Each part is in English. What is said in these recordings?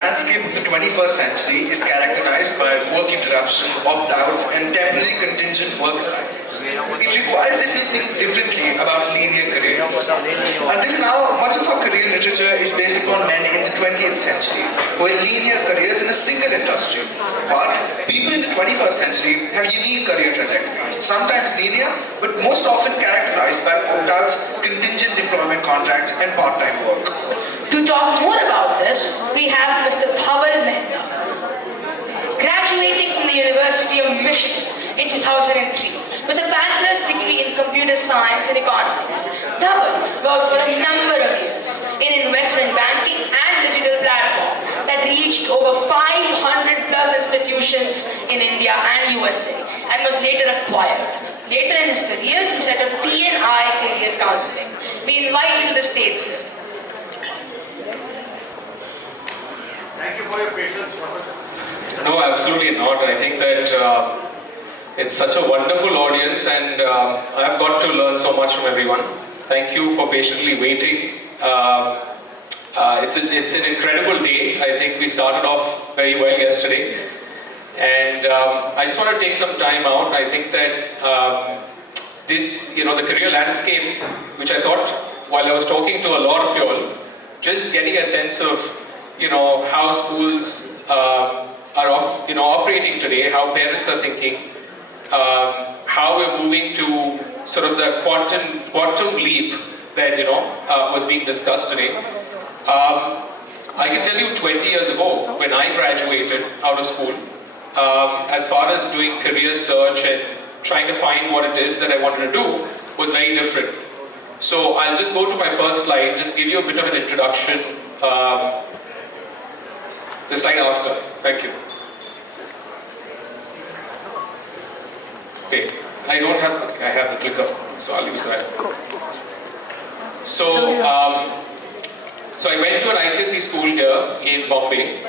landscape of the 21st century is characterized by work interruption, opt-outs, and temporary contingent work assignments. It requires that we think differently about linear careers. Until now, much of our career literature is based upon men in the 20th century, who had linear careers in a single industry. But people in the 21st century have unique career trajectories, sometimes linear, but most often characterized by opt-outs, contingent employment contracts, and part-time work. To talk more about this, we have Mr. Dhaval Mehta. Graduating from the University of Michigan in 2003 with a bachelor's degree in computer science and economics, Dhaval worked for a number of years in investment banking and digital platform that reached over 500 plus institutions in India and USA and was later acquired. Later in his career, he set up T&I Career Counseling. We invite you to the stage, sir. Thank you for your patience. No, absolutely not. I think that it's such a wonderful audience, and I've got to learn so much from everyone. Thank you for patiently waiting. It's an incredible day. I think we started off very well yesterday, and I just want to take some time out. I think that the career landscape, which I thought while I was talking to a lot of you all, just getting a sense of how schools are operating today, how parents are thinking, how we're moving to sort of the quantum leap that was being discussed today. I can tell you 20 years ago, when I graduated out of school, as far as doing career search and trying to find what it is that I wanted to do was very different. So I'll just go to my first slide, just give you a bit of an introduction. The slide after. Thank you. Okay, I have the clicker, so I'll use that. So I went to an ICSE school here in Bombay,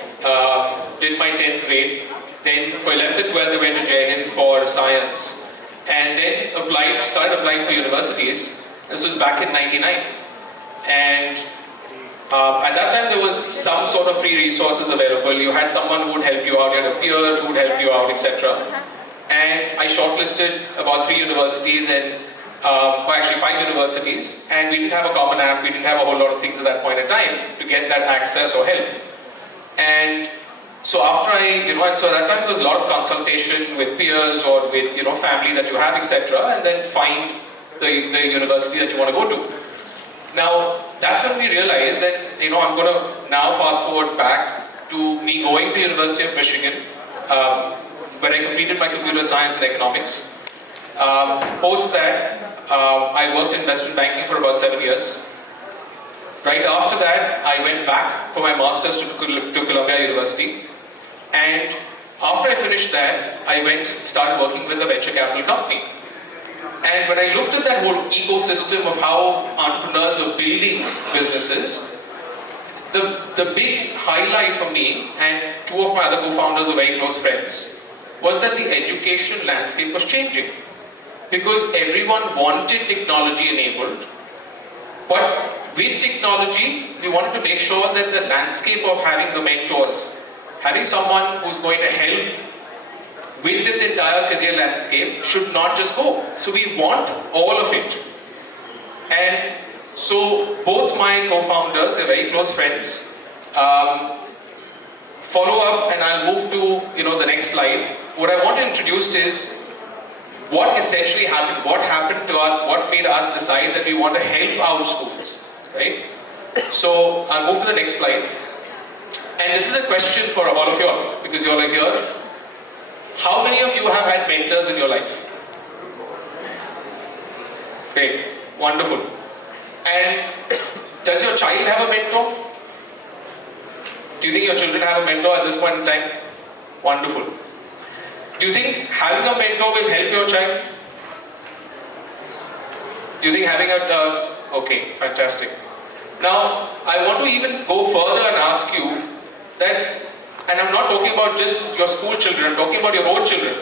did my 10th grade, then for 11th and 12th I went to Jai Hind for science, and then started applying for universities. This was back in '99, and at that time there was some sort of free resources available. You had someone who would help you out, you had a peer who would help you out, etc. And I shortlisted about 3 universities, or actually 5 universities, and we didn't have a common app, we didn't have a whole lot of things at that point in time to get that access or help. And so after so at that time there was a lot of consultation with peers or with family that you have, etc. and then find the university that you want to go to. Now, that's when we realized that, I'm going to now fast forward back to me going to University of Michigan, where I completed my computer science and economics. Post that, I worked in investment banking for about 7 years. Right after that, I went back for my master's to Columbia University. And after I finished that, I started working with a venture capital company. And when I looked at that whole ecosystem of how entrepreneurs were building businesses, the big highlight for me, and 2 of my other co-founders were very close friends, was that the education landscape was changing. Because everyone wanted technology enabled, but with technology, we wanted to make sure that the landscape of having the mentors, having someone who's going to help with this entire career landscape should not just go. So we want all of it. And so both my co-founders, they're very close friends, follow up, and I'll move to the next slide. What I want to introduce is what essentially happened, what happened to us, what made us decide that we want to help out schools, right? So I'll move to the next slide. And this is a question for all of you all, because you all are here. How many of you have had mentors in your life? Great, wonderful. And does your child have a mentor? Do you think your children have a mentor at this point in time? Wonderful. Do you think having a mentor will help your child? Do you think having okay, fantastic. Now, I want to even go further and ask you that, and I'm not talking about just your school children, I'm talking about your own children.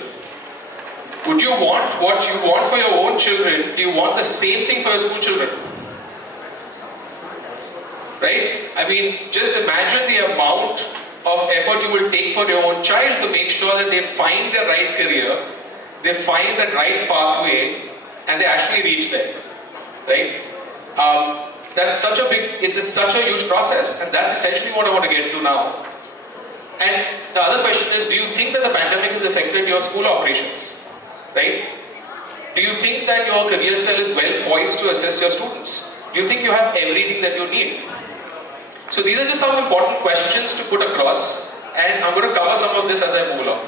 Would you want what you want for your own children? Do you want the same thing for your school children? Right? I mean, just imagine the amount of effort you will take for your own child to make sure that they find the right career, they find the right pathway, and they actually reach there, right? That's such a huge process, and that's essentially what I want to get to now. And the other question is, do you think that the pandemic has affected your school operations, right? Do you think that your career cell is well poised to assist your students? Do you think you have everything that you need? So these are just some important questions to put across, and I'm going to cover some of this as I move along.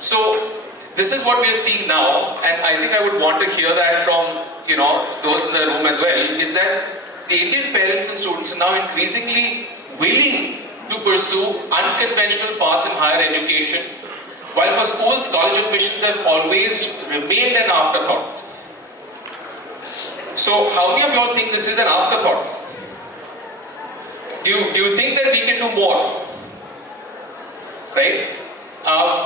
So this is what we are seeing now, and I think I would want to hear that from those in the room as well, is that the Indian parents and students are now increasingly willing to pursue unconventional paths in higher education, while for schools, college admissions have always remained an afterthought. So how many of you all think this is an afterthought? Do you think that we can do more? Right?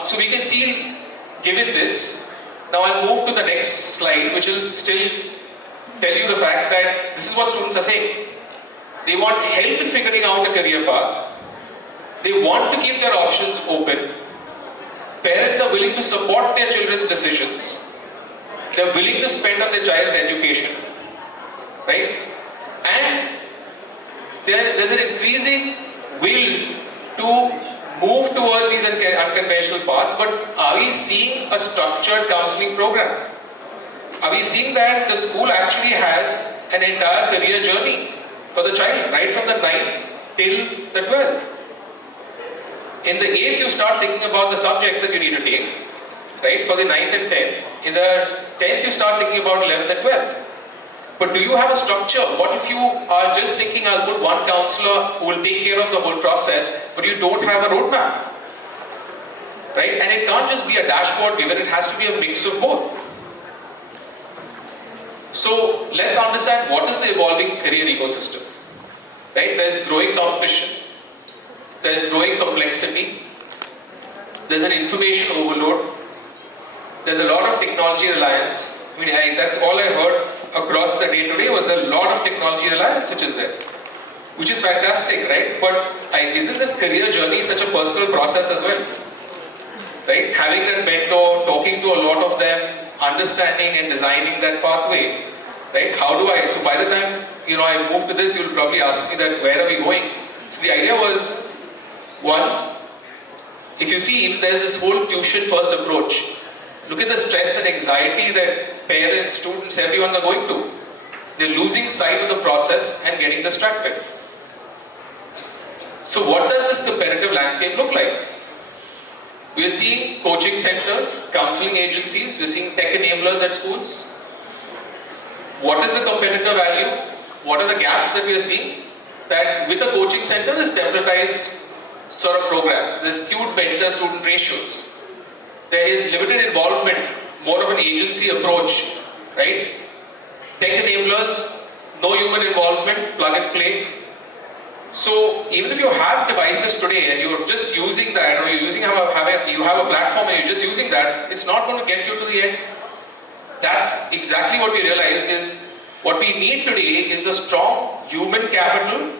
So we can see, given this, now I'll move to the next slide, which will still tell you the fact that this is what students are saying. They want help in figuring out a career path. They want to keep their options open. Parents are willing to support their children's decisions. They're willing to spend on their child's education. Right? And there's an increasing will to move towards these unconventional paths, but are we seeing a structured counseling program? Are we seeing that the school actually has an entire career journey for the child, right from the 9th till the 12th? In the 8th, you start thinking about the subjects that you need to take, right, for the 9th and 10th. In the 10th, you start thinking about 11th and 12th. But do you have a structure? What if you are just thinking, I'll put one counselor who will take care of the whole process, but you don't have a roadmap? Right? And it can't just be a dashboard given, it has to be a mix of both. So let's understand what is the evolving career ecosystem. Right? There's growing competition, there's growing complexity, there's an information overload, there's a lot of technology reliance. I mean, that's all I heard across the day today was a lot of technology reliance which is there, which is fantastic, right? But isn't this career journey such a personal process as well? Right? Having that mentor, talking to a lot of them, understanding and designing that pathway, right? How do I, so by the time I move to this, you'll probably ask me that where are we going? So the idea was, one, if you see, there's this whole tuition first approach. Look at the stress and anxiety that parents, students, everyone are going to. They're losing sight of the process and getting distracted. So what does this competitive landscape look like? We're seeing coaching centers, counseling agencies, we're seeing tech enablers at schools. What is the competitive value? What are the gaps that we're seeing? That with a coaching center, there's templatized sort of programs, there's skewed mentor-student ratios. There is limited involvement, more of an agency approach, right? Tech enablers, no human involvement, plug and play. So even if you have devices today and you're just using that, or you have a platform and you're just using that, it's not going to get you to the end. That's exactly what we realized is what we need today is a strong human capital.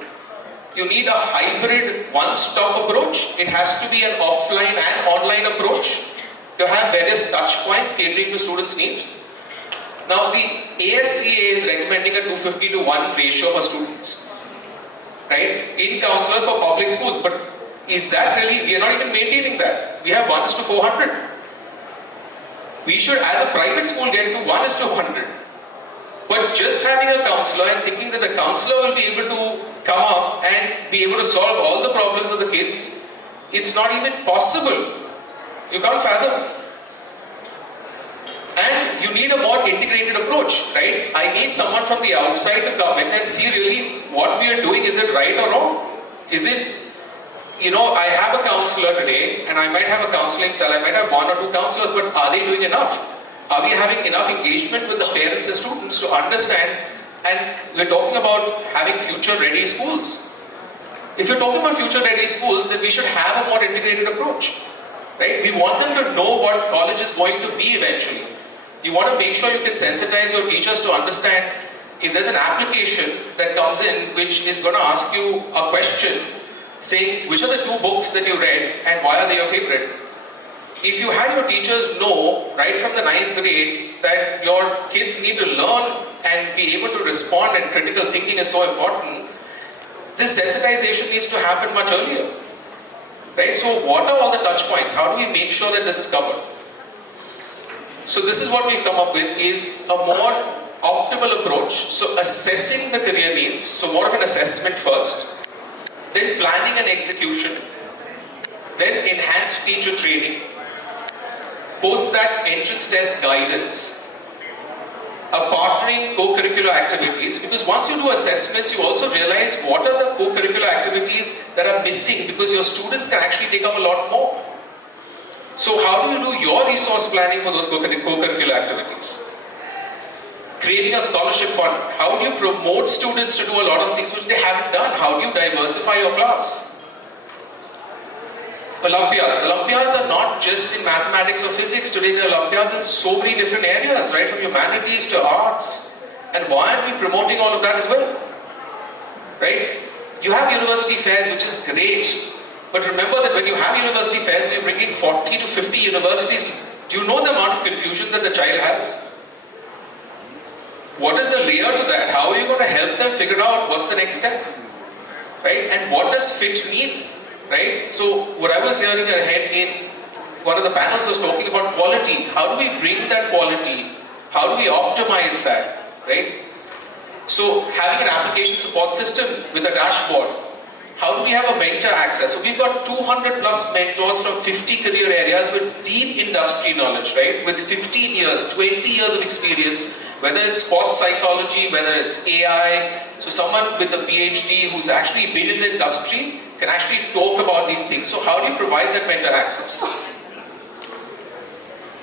You need a hybrid one-stop approach. It has to be an offline and online approach. You have various touch points catering to students' needs. Now the ASCA is recommending a 250 to 1 ratio for students, right, in counselors for public schools. But is that really, we are not even maintaining that. We have 1:400. We should, as a private school, get to 1:100. But just having a counselor and thinking that the counselor will be able to come up and be able to solve all the problems of the kids, it's not even possible. You can't fathom. And you need a more integrated approach, right? I need someone from the outside to come in and see really what we are doing. Is it right or wrong? Is it, I have a counselor today and I might have a counseling cell, I might have 1 or 2 counselors, but are they doing enough? Are we having enough engagement with the parents and students to understand? And we're talking about having future-ready schools. If you're talking about future-ready schools, then we should have a more integrated approach. Right? We want them to know what college is going to be eventually. You want to make sure you can sensitize your teachers to understand if there's an application that comes in which is going to ask you a question saying which are the 2 books that you read and why are they your favorite? If you had your teachers know right from the 9th grade that your kids need to learn and be able to respond and critical thinking is so important, this sensitization needs to happen much earlier. Right? So what are all the touch points? How do we make sure that this is covered? So this is what we've come up with is a more optimal approach. So assessing the career needs, so more of an assessment first, then planning and execution, then enhanced teacher training, post that entrance test guidance, a partnering co-curricular activities, because once you do assessments, you also realize what are the co-curricular activities that are missing, because your students can actually take up a lot more. So how do you do your resource planning for those co-curricular activities? Creating a scholarship fund. How do you promote students to do a lot of things which they haven't done? How do you diversify your class? Olympiads. Olympiads are not just in mathematics or physics. Today there are Olympiads in so many different areas, right? From humanities to arts. And why aren't we promoting all of that as well? Right? You have university fairs, which is great. But remember that when you have university fairs and you bring in 40 to 50 universities, do you know the amount of confusion that the child has? What is the layer to that? How are you going to help them figure out what's the next step? Right? And what does fit mean? Right? So what I was hearing ahead in one of the panels was talking about quality. How do we bring that quality? How do we optimize that? Right? So having an application support system with a dashboard. How do we have a mentor access? So we've got 200 plus mentors from 50 career areas with deep industry knowledge, right? With 15 years, 20 years of experience, whether it's sports psychology, whether it's AI. So someone with a PhD who's actually been in the industry can actually talk about these things. So how do you provide that mentor access?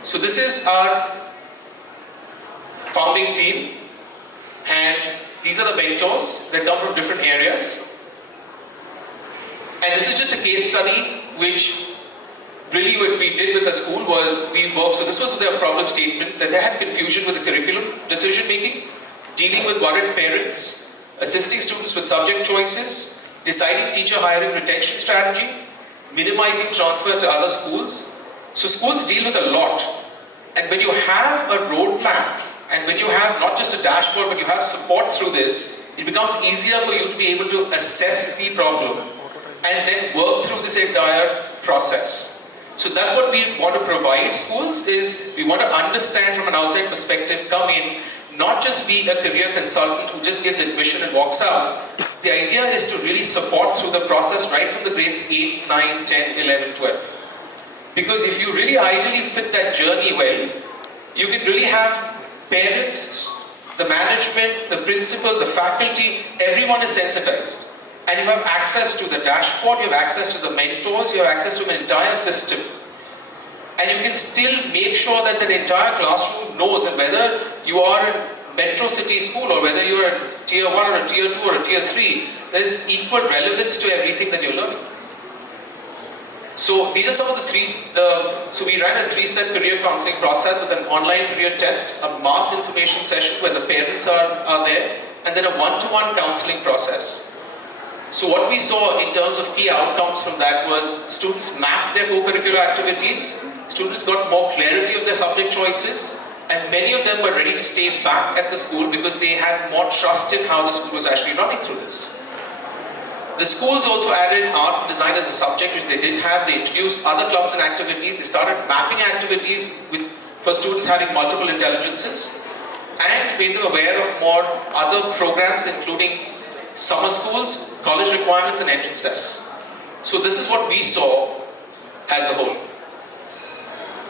So this is our founding team, and these are the mentors that come from different areas. And this is just a case study which really what we did with the school was we worked, so this was their problem statement, that they had confusion with the curriculum decision making, dealing with worried parents, assisting students with subject choices, deciding teacher hiring retention strategy, minimizing transfer to other schools. So schools deal with a lot. And when you have a roadmap, and when you have not just a dashboard, but you have support through this, it becomes easier for you to be able to assess the problem and then work through this entire process. So that's what we want to provide schools, is we want to understand from an outside perspective, come in, not just be a career consultant who just gets admission and walks out. The idea is to really support through the process right from the grades 8, 9, 10, 11, 12. Because if you really ideally fit that journey well, you can really have parents, the management, the principal, the faculty, everyone is sensitized. And you have access to the dashboard, you have access to the mentors, you have access to an entire system. And you can still make sure that the entire classroom knows, and whether you are in metro city school or whether you're a tier 1 or a tier 2 or a tier 3, there is equal relevance to everything that you're learning. So these are some of the so we ran a 3-step career counselling process with an online career test, a mass information session where the parents are there, and then a one-to-one counselling process. So what we saw in terms of key outcomes from that was students mapped their co-curricular activities, students got more clarity of their subject choices, and many of them were ready to stay back at the school because they had more trust in how the school was actually running through this. The schools also added art and design as a subject, which they didn't have. They introduced other clubs and activities. They started mapping activities for students having multiple intelligences, and made them aware of more other programs, including summer schools, college requirements, and entrance tests. So this is what we saw as a whole.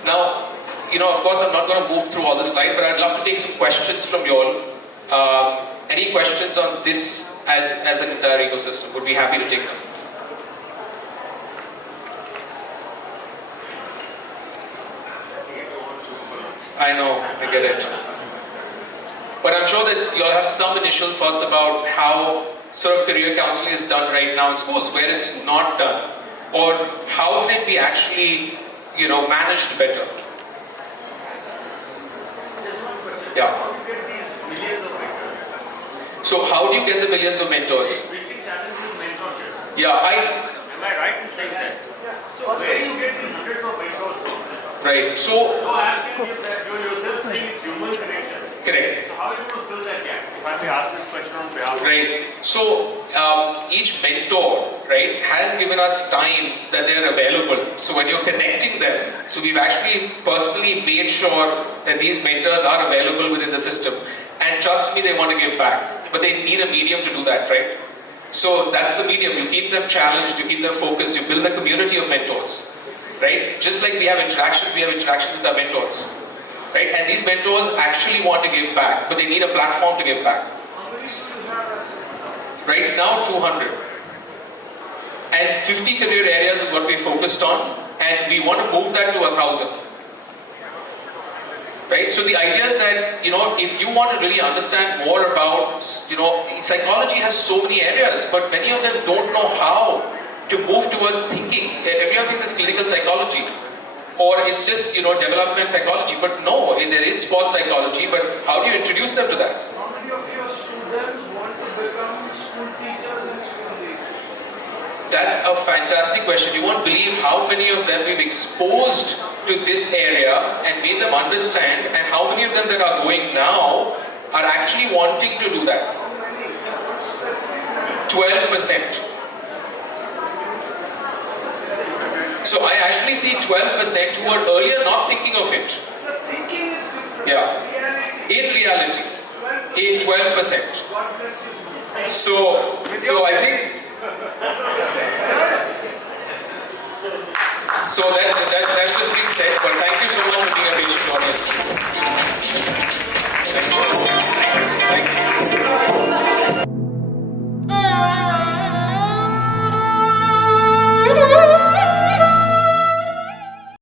Now, of course, I'm not going to move through all the slides, but I'd love to take some questions from you all. Any questions on this as an entire ecosystem? Would be happy to take them. I know, I get it. But I'm sure that you all have some initial thoughts about how sort of career counseling is done right now in schools, where it's not done, or how can it be actually, managed better. Yeah. So how do you get the millions of mentors? Basic challenge is mentorship. Yeah, Am I right in saying that? So where do you get these hundreds of mentors from? right. So, No, I am thinking that you're yourself saying it's human connection. correct. So how are you going to fill that gap? If I may ask this question on behalf of Right. So each mentor, right, has given us time that they are available. So when you're connecting them, so we've actually personally made sure that these mentors are available within the system. And trust me, they want to give back, but they need a medium to do that, right? So that's the medium. You keep them challenged, you keep them focused, you build a community of mentors, right? Just like we have interactions with our mentors, right? And these mentors actually want to give back, but they need a platform to give back. Right now, 200. And 50 career areas is what we focused on, and we want to move that to 1,000. Right? So the idea is that, if you want to really understand more about, psychology has so many areas, but many of them don't know how to move towards thinking. Everyone thinks it's clinical psychology, or it's just, development psychology. But no, there is sports psychology, but how do you introduce them to that? How many of your students want to become school teachers and school leaders? That's a fantastic question. You won't believe how many of them we've exposed to this area and made them understand, and how many of them that are going now are actually wanting to do that. How many? What specific? 12%. So I actually see 12% who were earlier not thinking of it. The thinking is different. Yeah. Reality. In reality, in 12%. God bless you. So I think. So that's just being said. But thank you so much for being a patient audience.